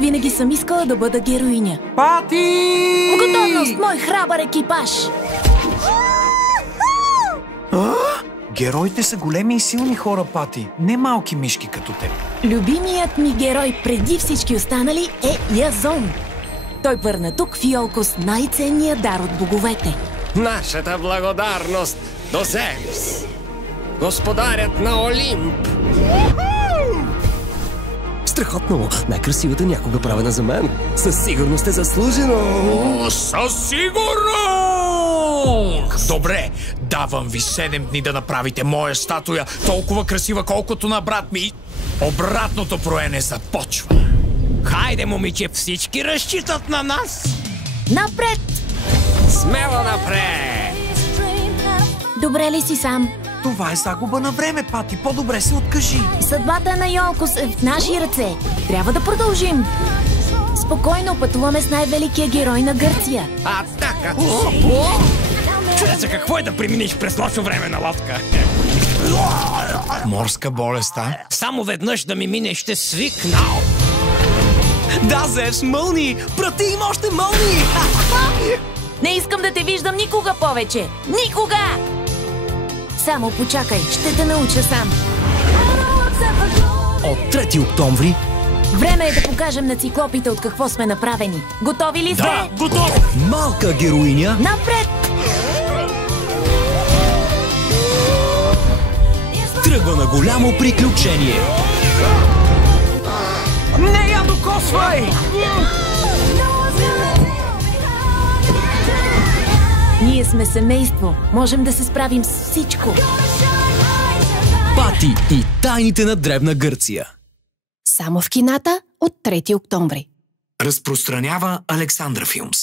Винаги съм искала да бъда героиня. Пати! В готовност, мой храбър екипаж! Героите са големи и силни хора, Пати. Не малки мишки като теб. Любимият ми герой преди всички останали е Язон. Той върна тук в Иолкос най-ценния дар от боговете. Нашата благодарност до Зевс, господарят на Олимп. Страхотно! Най-красивата някога правена за мен. Със сигурност е заслужено! Със сигурност! Добре, давам ви 7 дни да направите моя статуя толкова красива, колкото на брат ми. Обратното броене започва. Хайде, момиче, всички разчитат на нас! Напред! Смело напред! Добре ли си сам? Това е загуба на време, Пати. По-добре се откажи. Съдбата на Иолкос е в наши ръце. Трябва да продължим. Спокойно пътуваме с най-великия герой на Гърция. Атака! Чудя се какво е да преминеш през лошо време на лодка. Морска болест, а? Само веднъж да ми мине ще свикна. Да, Зевс, мълни! Прати им още мълни! Не искам да те виждам никога повече! Никога! Само почакай, ще те науча сам. От 3 октомври Време е да покажем на циклопите от какво сме направени. Готови ли сте? Да, готов! малка героиня Напред! тръгва на голямо приключение. Не я докосвай! Ние сме семейство. Можем да се справим с всичко. Пати и тайните на древна Гърция. Само в кината от 3 октомври. Разпространява Александра Филмс.